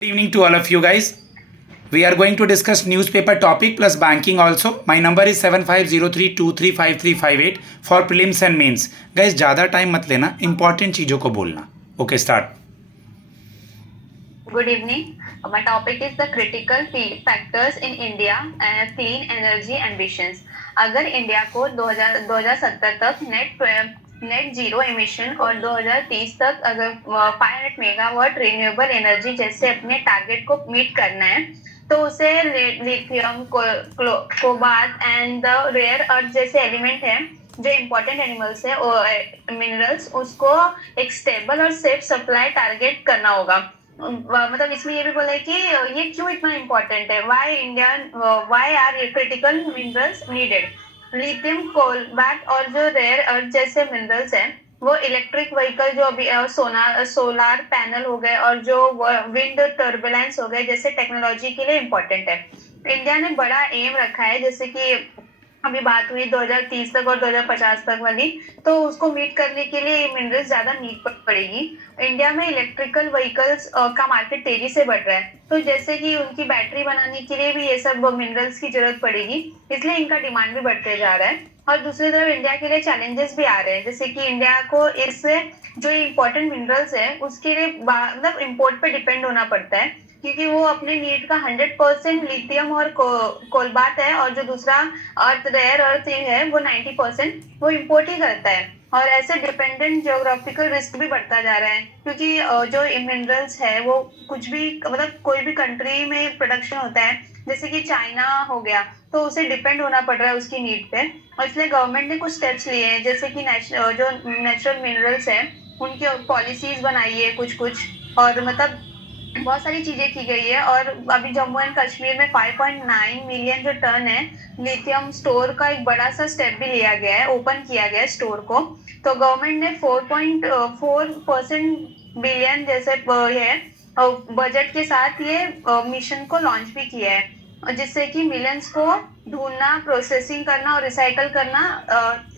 Good evening to all of you guys. We are going to discuss newspaper topic plus banking also. My number is 7503235358 for prelims and mains. Guys ज़्यादा टाइम मत लेना, इंपॉर्टेंट चीज़ों को बोलना. Okay, start. Good evening. My topic is the critical factors in India and clean energy ambitions. अगर इंडिया को 2070 तक net zero emission और 2030 तक अगर 500 मेगावाट रिन्यूएबल एनर्जी जैसे अपने टारगेट को मीट करना है तो उसे lithium cobalt and the rare earth जैसे एलिमेंट है जो इम्पोर्टेंट एनिमल्स है और मिनरल्स उसको एक स्टेबल और सेफ सप्लाई टारगेट करना होगा. मतलब इसमें ये भी बोला है कि ये क्यों इतना इम्पोर्टेंट है. Why are critical minerals needed. Lithium cobalt और जो रेयर अर्थ जैसे मिनरल्स हैं वो इलेक्ट्रिक व्हीकल जो अभी सोलार पैनल हो गए और जो विंड टर्बुलेंस हो गए जैसे टेक्नोलॉजी के लिए इम्पोर्टेंट है. इंडिया ने बड़ा एम रखा है जैसे कि अभी बात हुई 2030 तक और 2050 तक वाली, तो उसको मीट करने के लिए मिनरल्स ज्यादा नीड पड़ेगी. इंडिया में इलेक्ट्रिकल व्हीकल्स का मार्केट तेजी से बढ़ रहा है, तो जैसे कि उनकी बैटरी बनाने के लिए भी ये सब मिनरल्स की जरूरत पड़ेगी, इसलिए इनका डिमांड भी बढ़ते जा रहा है. और दूसरी तरफ इंडिया के लिए चैलेंजेस भी आ रहे हैं जैसे कि इंडिया को इससे जो इम्पोर्टेंट मिनरल्स है उसके लिए मतलब इम्पोर्ट पे डिपेंड होना पड़ता है क्योंकि वो अपने नीड का 100% लिथियम और कोलबाल्ट है और जो दूसरा रेयर अर्थ है वो 90% वो इम्पोर्ट ही करता है. और ऐसे डिपेंडेंट जियोग्राफिकल रिस्क भी बढ़ता जा रहा है क्योंकि जो मिनरल्स है वो कुछ भी मतलब कोई भी कंट्री में प्रोडक्शन होता है जैसे कि चाइना हो गया तो उसे डिपेंड होना पड़ रहा है उसकी नीड पे. और इसलिए गवर्नमेंट ने कुछ स्टेप्स लिए हैं जैसे कि जो नेचुरल मिनरल्स है उनकी पॉलिसीज बनाई है कुछ कुछ और मतलब बहुत सारी चीजें की गई है. और अभी जम्मू एंड कश्मीर में 5.9 मिलियन जो टन है लिथियम स्टोर का एक बड़ा सा स्टेप भी लिया गया है, ओपन किया गया है स्टोर को. तो गवर्नमेंट ने 4.4% बिलियन जैसे है बजट के साथ ये मिशन को लॉन्च भी किया है जिससे कि मिलियंस को ढूंढना, प्रोसेसिंग करना और रिसाइकल करना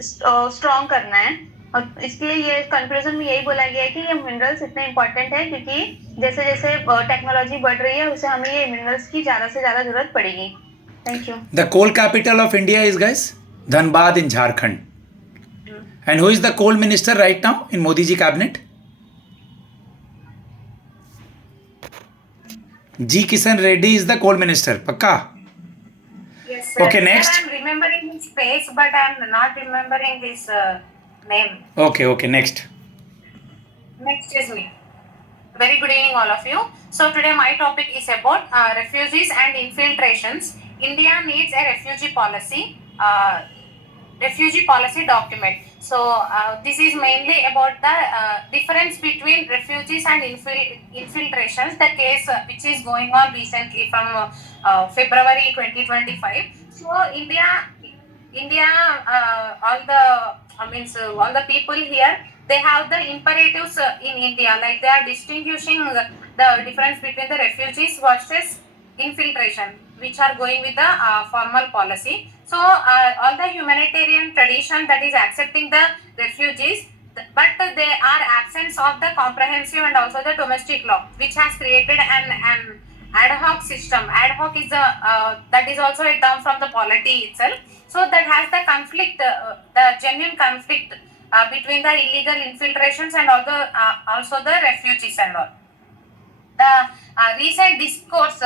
स्ट्रॉन्ग करना है. और इसके लिए ये कंक्लूजन में यही बोला गया है कि ये मिनरल्स इतने इंपॉर्टेंट है क्योंकि जैसे जैसे टेक्नोलॉजी बढ़ रही है उससे हमें ये मिनरल्स की ज्यादा से ज्यादा जरूरत पड़ेगी. Thank you. The coal capital of India is, guys, Dhanbad in Jharkhand. And who is the coal minister right now in Modi ji cabinet? G. Kishan Reddy is the coal minister. Pakka? Yes, sir. Okay, next. Sir, I'm remembering his face, but I'm not remembering his name. Okay, next. Next is me. Very good evening, all of you. So today my topic is about refugees and infiltrations. India needs a refugee policy document. So this is mainly about the difference between refugees and infiltrations, the case which is going on recently from February 2025. So India, all the people here, they have the imperatives in India, like they are distinguishing the difference between the refugees versus infiltration, which are going with the formal policy. So all the humanitarian tradition that is accepting the refugees, but they are absence of the comprehensive and also the domestic law, which has created an ad hoc system. Ad hoc is that is also a term from the polity itself. So that has the conflict, the genuine conflict between the illegal infiltrations and also the refugees and all. The recent discourse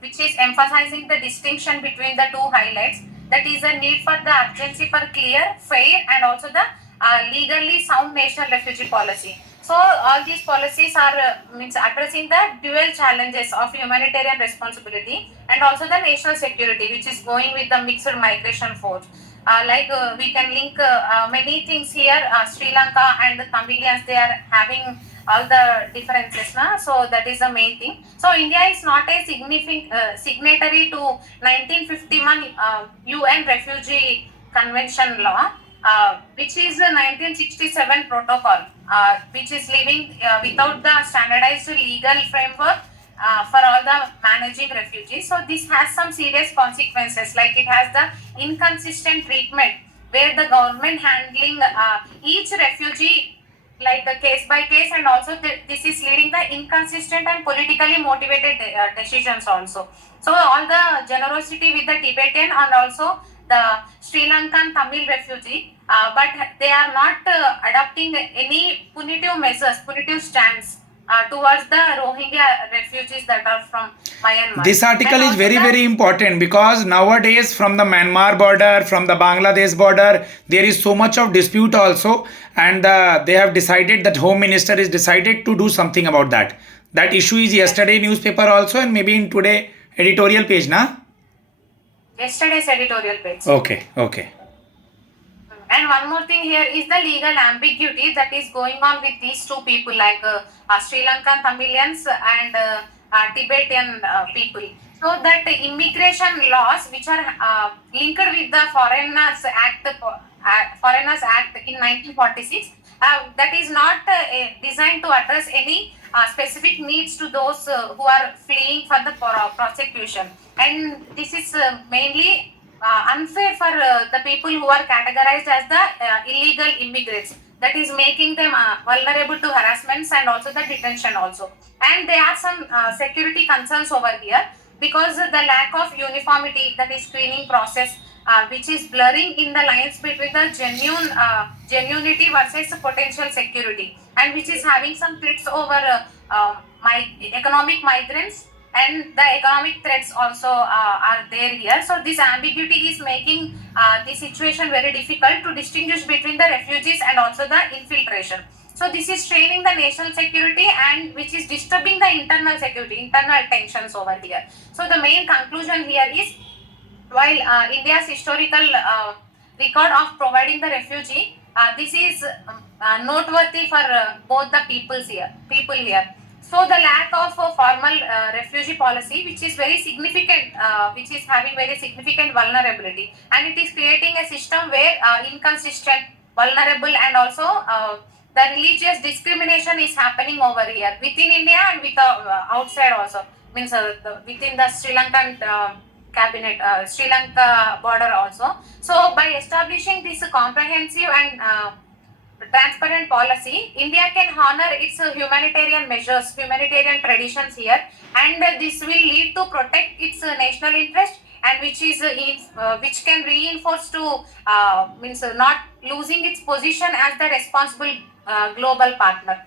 which is emphasizing the distinction between the two highlights, that is a need for the urgency for clear, fair and also the legally sound national refugee policy. So all these policies are addressing the dual challenges of humanitarian responsibility and also the national security, which is going with the mixed migration force. We can link many things here. Sri Lanka and the Tamilians, they are having all the differences, so that is the main thing. So India is not a signatory to 1951 UN Refugee Convention law, which is the 1967 protocol, which is living without the standardized legal framework for all the managing refugees. So this has some serious consequences, like it has the inconsistent treatment where the government handling each refugee like the case by case, and also this is leading the inconsistent and politically motivated decisions also. So all the generosity with the Tibetan and also the Sri Lankan Tamil refugee, but they are not adopting any punitive measures, punitive stance towards the Rohingya refugees that are from Myanmar. This article And is also very, the- very important because nowadays from the Myanmar border, from the Bangladesh border, there is so much of dispute also, and they have decided that Home Minister is decided to do something about that. That issue is yesterday newspaper also, and maybe in today editorial page, na? Yesterday's editorial page. Okay. And one more thing here is the legal ambiguity that is going on with these two people, like Sri Lankan Tamilians and Tibetan people. So that immigration laws, which are linked with the Foreigners Act in 1946, that is not designed to address any specific needs to those who are fleeing for the prosecution. And this is mainly unfair for the people who are categorized as the illegal immigrants. That is making them vulnerable to harassments and also the detention also. And there are some security concerns over here because the lack of uniformity, that is screening process, which is blurring in the lines between the genuinity versus potential security, and which is having some threats over economic migrants, and the economic threats also are there here. So this ambiguity is making the situation very difficult to distinguish between the refugees and also the infiltration. So this is straining the national security and which is disturbing the internal security, internal tensions over here. So the main conclusion here is, while India's historical record of providing the refugee, this is noteworthy for both the people here. So the lack of a formal refugee policy, which is very significant, which is having very significant vulnerability, and it is creating a system where inconsistent, vulnerable, and also the religious discrimination is happening over here within India and with outside also. Means within the Sri Lankan cabinet, Sri Lanka border also. So by establishing this comprehensive and transparent policy, India can honor its humanitarian measures, humanitarian traditions here, and this will lead to protect its national interest, and which can reinforce to means not losing its position as the responsible global partner.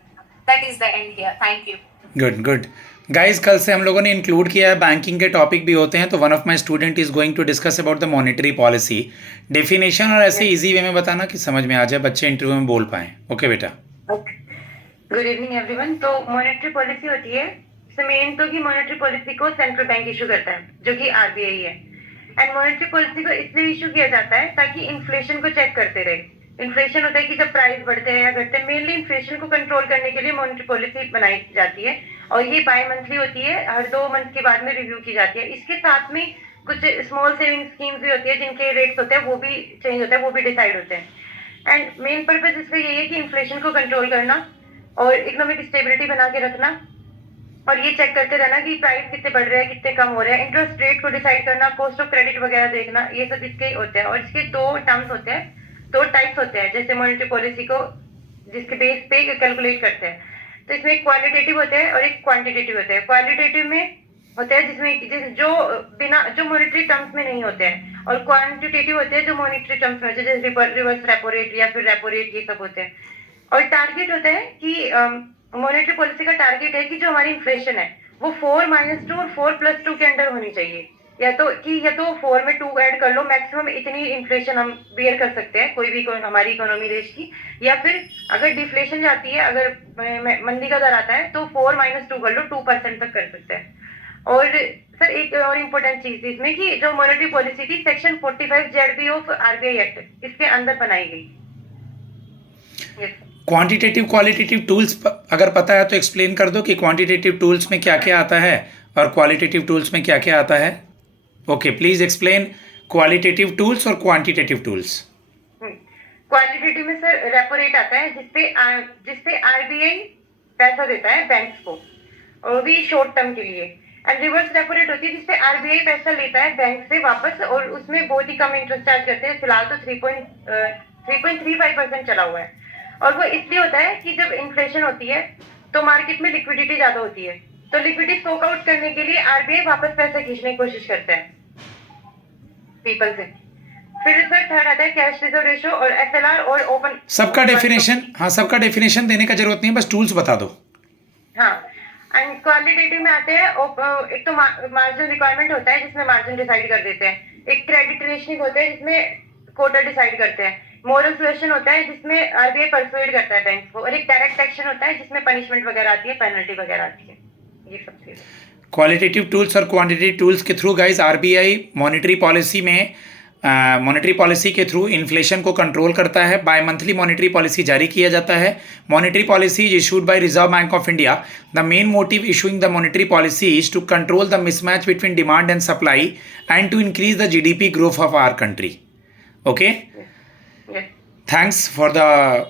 That is the end here. Thank you. Good guys, कल से हम लोगों ने इंक्लूड किया है बैंकिंग के टॉपिक भी होते हैं, तो one of my student is going to discuss about the monetary policy definition, और ऐसे इजी वे में बताना कि समझ में आ जाए, बच्चे इंटरव्यू में बोल पाएं. ओके बेटा. Good evening everyone. तो मॉनेटरी पॉलिसी होती है, मेन तो कि मॉनेटरी पॉलिसी को सेंट्रल बैंक इशू करता है, जो कि आरबीआई है. एंड मॉनेटरी पॉलिसी को इसलिए इशू किया जाता है ताकि इन्फ्लेशन को चेक करते रहे. इन्फ्लेशन होता है कि जब प्राइस बढ़ते हैं या घटते हैं, मेनली इन्फ्लेशन को कंट्रोल करने के लिए मॉनेटरी पॉलिसी बनाई जाती है, और ये बाई मंथली होती है, हर 2 मंथ के बाद में रिव्यू की जाती है. इसके साथ में कुछ स्मॉल सेविंग स्कीम्स भी होती है जिनके रेट्स होते हैं वो भी चेंज होते हैं, वो भी डिसाइड होते हैं. एंड मेन पर्पज इसका यही है कि इन्फ्लेशन को कंट्रोल करना और इकोनॉमिक स्टेबिलिटी बना के रखना, और ये चेक करते रहना कि प्राइस कितने बढ़ रहे हैं, कितने कम हो रहे हैं, इंटरेस्ट रेट को डिसाइड करना, कॉस्ट ऑफ क्रेडिट वगैरह देखना, ये सब इसके होते हैं. और इसके 2 टर्म्स होते हैं, 2 टाइप्स होते हैं जैसे मॉनेटरी पॉलिसी को जिसके बेस पे कैलकुलेट करते हैं. तो इसमें एक क्वालिटेटिव होता है और एक क्वांटिटेटिव होता है. क्वालिटेटिव में होता है जिसमें जो मॉनेटरी टर्म्स में नहीं होते हैं, और क्वांटिटेटिव होते हैं जो मॉनेटरी टर्म्स में होते हैं, जैसे रिवर्स रेपो रेट या फिर रेपो रेट, ये सब होते हैं. और टारगेट होता है कि मॉनेटरी पॉलिसी का टारगेट है कि जो हमारी इन्फ्लेशन है वो 4-2 और 4+2 के अंडर होनी चाहिए. या तो 4 में 2 ऐड कर लो, मैक्सिमम इतनी इन्फ्लेशन हम बेयर कर सकते हैं कोई भी हमारी इकोनॉमी देश की. या फिर अगर डिफ्लेशन जाती है, अगर मंदी का दर आता है, तो 4-2 कर लो, 2% तक कर सकते हैं. और सर एक और इम्पोर्टेंट चीज थी इसमें कि जो मॉनेटरी पॉलिसी थी सेक्शन 45 ZB ऑफ आरबीआई एक्ट इसके अंदर बनाई गई. क्वांटिटेटिव क्वालिटेटिव टूल्स अगर पता है तो एक्सप्लेन कर दो कि क्वांटिटेटिव टूल्स में क्या क्या आता है और क्वालिटेटिव टूल्स में क्या क्या आता है. Okay, please explain qualitative tools और क्वांटिटेटिव टूल्स. क्वालिटेटिव में सर रेपो रेट आता है जिसपे आरबीआई पैसा देता है बैंक्स को, और भी शॉर्ट टर्म के लिए. एंड रिवर्स रेपो रेट होती है जिसपे आरबीआई पैसा लेता है बैंक से वापस, और उसमें बहुत ही कम इंटरेस्ट चार्ज करते हैं. फिलहाल तो 3.35% चला हुआ है. और वो इसलिए होता है कि जब इन्फ्लेशन होती है तो मार्केट में लिक्विडिटी ज्यादा होती है, तो लिक्विडिटी सोक आउट करने के लिए आरबीआई वापस पैसे खींचने की कोशिश करता है पीपल से। फिर इसका थर्ड आता है कैश रिजर्व रेशो और एसएलआर और ओपन। सबका डेफिनेशन, हाँ सबका डेफिनेशन देने का जरूरत नहीं है, बस टूल्स बता दो। हाँ, एंड क्वालिटेटिव में आते हैं एक तो मार्जिन रिक्वायरमेंट होता है जिसमें मार्जिन डिसाइड कर देते हैं, एक क्रेडिट रेशनिंग होता है जिसमें कोटा डिसाइड करते हैं, मोरल सुएशन होता है जिसमें आरबीआई परसुएड करता है बैंक को, और एक डायरेक्ट एक्शन होता है जिसमें पनिशमेंट वगैरह आती है, पेनल्टी वगैरह आती है। ये सब चीजें क्वालिटेटिव टूल्स और क्वांटिटेटिव टूल्स के through guys RBI monetary policy में मॉनेटरी पॉलिसी के थ्रू इन्फ्लेशन को कंट्रोल करता है। बाय मंथली मॉनेटरी पॉलिसी जारी किया जाता है। Monetary policy is issued by Reserve Bank of India. The main motive issuing the monetary policy is to control the mismatch between demand and supply and to increase the GDP growth of our country. Okay, yes. thanks for the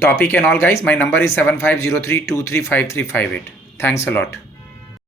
topic and all guys. My number is 7503235358. Thanks a lot.